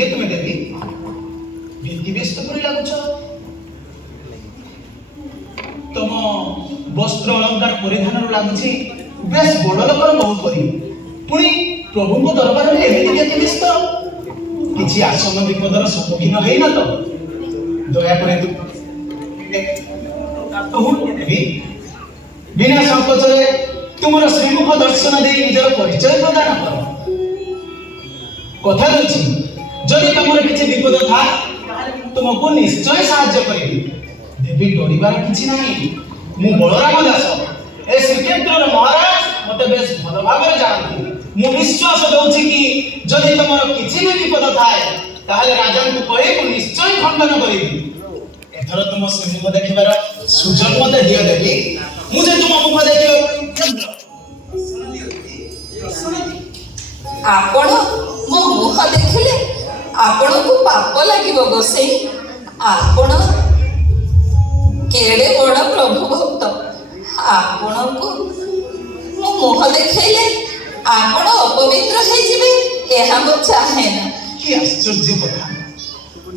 किए तुम्हें देवी भीति व्यस्त परी लागुछ तुम वस्त्र अलंकार परिधान लगुची बेस बड़ लोकर बहु परी पुणी प्रभु को दरबार में एमती व्यक्ति व्यस्त किसी आसन्न विपदर सम्मुखीन है न तो दया करे देवी बिना संकोचरे तुमर श्रीमुख दर्शन दे निजर परिचय प्रदान कर कथा दउछि जदि तुमर किछि विपद था तुमको निश्चय सहाय्य करिबि देवी डरिबार किछि नाही मु बलराम दास ए श्रीक्षेत्र महाराज मते बेस भल भाबरे जानती मु विश्वास दउछि कि जदि तुमर किछि भी विपद थाए ताहले राजा को कहि मु निश्चय खंडन करिबि एथर तुम श्रीमुख देखिबार सुजोग मते दियो देवी मुझे तुम मुख देखियो आपण मो मुख देखिले आपण को पाप लागिबो गोसे आपण केड़े बड़ प्रभु भक्त आपण को मो मुख देखिले आपण अपवित्र हे जिवे एहा मो चाहे ना कि आश्चर्य कथा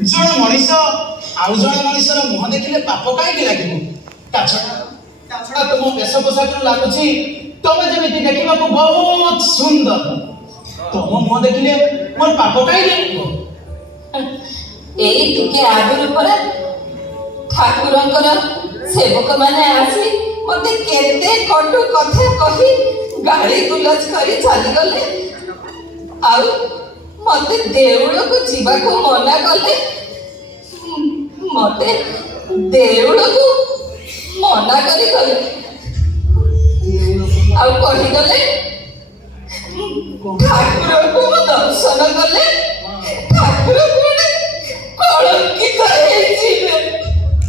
जण मनीष आउ जण मनीषर मुह देखिले पाप काहे लागिबो ताछड़ा तुम वेश पोशाक लागुची तमे जेमिति देखिबा को बहुत सुंदर तुम मुह देखिले मोर पाप काहे लागिबो एई टिके आगुर परा ठाकुरंकर सेवक माने आसी मते केते कटु कथा कहि गाली गुलज करी चली गले आउ मते देउळ को जीवा को मना गले मते देउळ को मना करी गले आउ कहि गले ठाकुर को दर्शन गले ठाकुर कोने कलंकित हे जीवे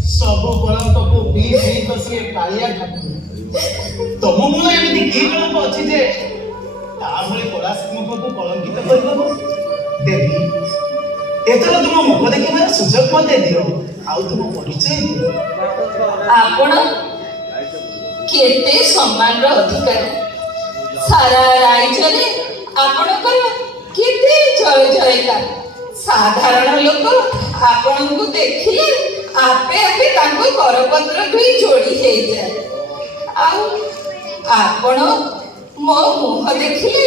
सब कलंक को बी तो से कालिया ठाकुर तुम मुह एमिति की कलंक अछि जे ताभले कला सिंह को कलंकित करदबो देवी एथर तुम मुख देखिबार सुजोग मते दियो आउ तुम परिचय दियो आपण केते सम्मान रो अधिकारी सारा राज्य रे आपणकर केते जय जयकार साधारण लोक आपण को देखिले आपे आपे तांको करपत्र भी जोड़ी हे जाय आउ आपण मो मुह देखिले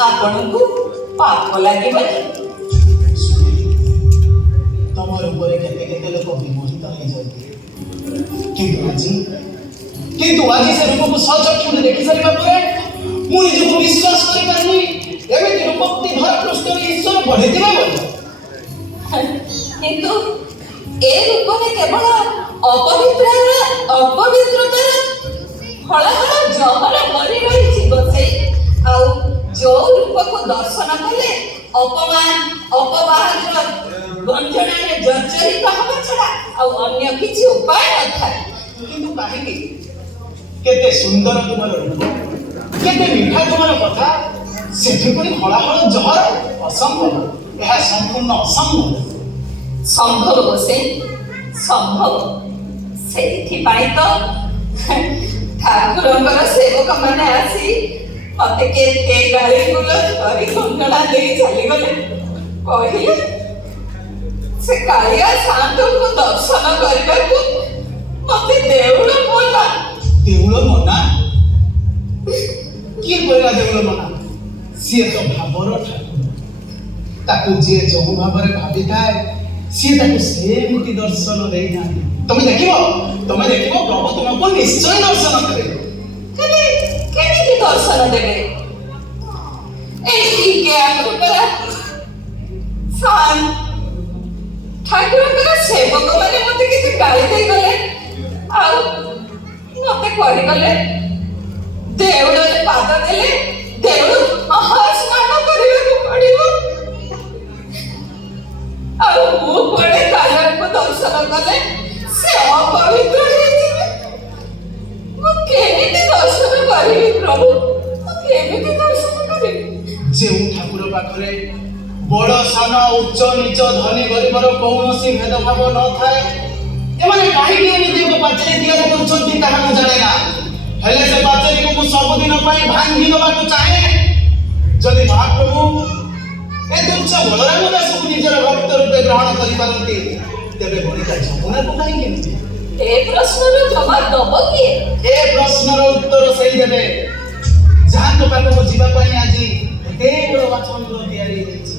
आपण को पाप लागिबनी तमर ऊपर केते केते लोक विमोहित हो जाते किंतु आज से रूप को सचक्षु देखि सारिबा परे मु निजको विश्वास करि पारनी एमिति रूपक्ति धर पृष्ठ में ईश्वर बढ़िथिबा बोल किंतु ए रूप में केवल अपवित्रता फलहार जहर भरी रही बसे आउ जो रूप को दर्शन कले अपमान अपवाद गंजना रे जर्जरित हवा छड़ा आउ अन्य किछि उपाय न थाए किंतु काहे केते सुंदर तुमर रूप केते मीठा तुमर कथा सेठी कोनी हळाहळ जहर असंभव यह संपूर्ण असंभव संभव बसे संभव सेठी पाई तो ठाकुरंकर सेवक माने आसी मते केते गाली गुलज करी गंगणा दे चली गले कहिले से कालिया शांत को दर्शन करबा को मते देउळ बोला देउळ मना की कहला देउळ मना सिए तो भाबर ठाकुर ताकू जे जो भाबरे भाबी थाए सिए ताकू सेमिति दर्शन देई ना तमे देखिबो प्रभु तुमको निश्चय दर्शन करे केनी दर्शन देबे एही के आगु परा सान ठाकुरंकर सेवक माने मते किछि गाली देई गले आउ मते कहि गले देउड़े पाद देले देउड़ स्नान କରିବାକୁ ପଡିବ ଆଉ ମୁଁ ପଡେ କାଳିଆଙ୍କୁ ଦର୍ଶନ କଲେ ସେ ଅପବିତ୍ର ହେଇଯିବେ ମୁଁ କେମିତି ଦର୍ଶନ କରିବି ପ୍ରଭୁ ମୁଁ କେମିତି ଦର୍ଶନ କରିବି ଯେଉଁ ଠାକୁର ପାଖରେ ବଡ଼ ସାନ ଉଚ୍ଚ ନିଚ ଧନୀ ଗରିବର କୌଣସି ଭେଦଭାବ ନଥାଏ ଏମାନେ କାହିଁକି ଏମିତି ଏକ ପାଚେରୀ ତିଆରି କରୁଛନ୍ତି ତାହା ମୁଁ ଜାଣେ ନା ହେଲେ ସେ ପାଚେରୀକୁ ମୁଁ ସବୁଦିନ ପାଇଁ ଭାଙ୍ଗି ଦେବାକୁ ଚାହେଁ ଯଦି ମହାପ୍ରଭୁ ଏ ତୁଚ୍ଛ ବଳରାମ ଦାସକୁ ନିଜର ଭକ୍ତ ରୂପେ ଗ୍ରହଣ କରିପାରନ୍ତି, ତେବେ ଗଣିକା ଯମୁନାକୁ କାହିଁକି ନୁହେଁ? ଏ ପ୍ରଶ୍ନର ଜବାବ ଦବ କିଏ? ଏ ପ୍ରଶ୍ନର ଉତ୍ତର ସେଇ ଦେବେ ଯାହାଙ୍କ ପାଖକୁ ଯିବା ପାଇଁ ଆଜି ଏତେ ବଡ଼ ବାଛନ୍ଦ ତିଆରି ହେଇଛି।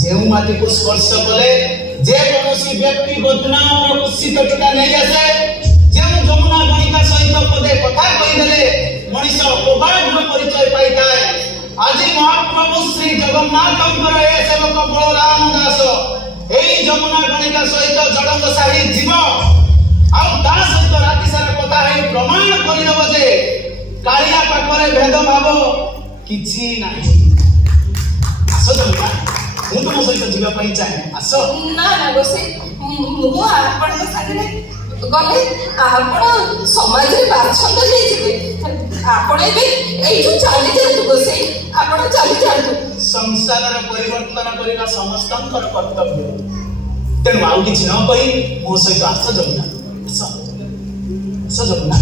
ଯେଉଁ ମାଟିକୁ ସ୍ପର୍ଶ କଲେ ଯେକୌଣସି ବ୍ୟକ୍ତି ବଦନାମର କୁସିତ ଟୀକା ନେଇ ଆସେ, ଯେଉଁ ଯମୁନା ଗଣିକା ସହିତ ପଦେ କଥା କହିଦେଲେ ମଣିଷ ପ୍ରବାଦର ପରିଚୟ ପାଇଥାଏ। ଆଜି ମହାପ୍ରଭୁ ଶ୍ରୀ ଜଗନ୍ନାଥଙ୍କର ଏ ସେବକ ବଳରାମ ଦାସ ଏଇ ଯମୁନା ଗଣିକା ସହିତ ଜଳଙ୍ଗ ସାହି ଯିବ ଆଉ ତା ସହିତ ରାତି ସାରା କଥା ହେଇ ପ୍ରମାଣ କରିଦେବ ଯେ କାଳିଆ ପାଖରେ ଭେଦଭାବ କିଛି ନାହିଁ। ଆସ ଯମୁନା, ମୁଁ ତୁମ ସହିତ ଯିବା ପାଇଁ ଚାହେଁ, ଆସ। ନା ନା ଗୋସାଇଁ, ମୁଁ ଆପଣଙ୍କ ସାଙ୍ଗରେ ଗଲେ ଆପଣ ସମାଜରେ ବାଛନ୍ଦ ହେଇଯିବେ। ଆପଣ ଏବେ ଏଇଠୁ ଚାଲି ଯାଆନ୍ତୁ ଗୋସାଇଁ, ଆପଣ ଚାଲି ଯାଆନ୍ତୁ। ସଂସାରର ପରିବର୍ତ୍ତନ କରିବା ସମସ୍ତଙ୍କର କର୍ତ୍ତବ୍ୟ, ତେଣୁ ଆଉ କିଛି ନ କହି ମୋ ସହିତ ଆସ ଯମୁନା, ଆସ ଯମୁନା।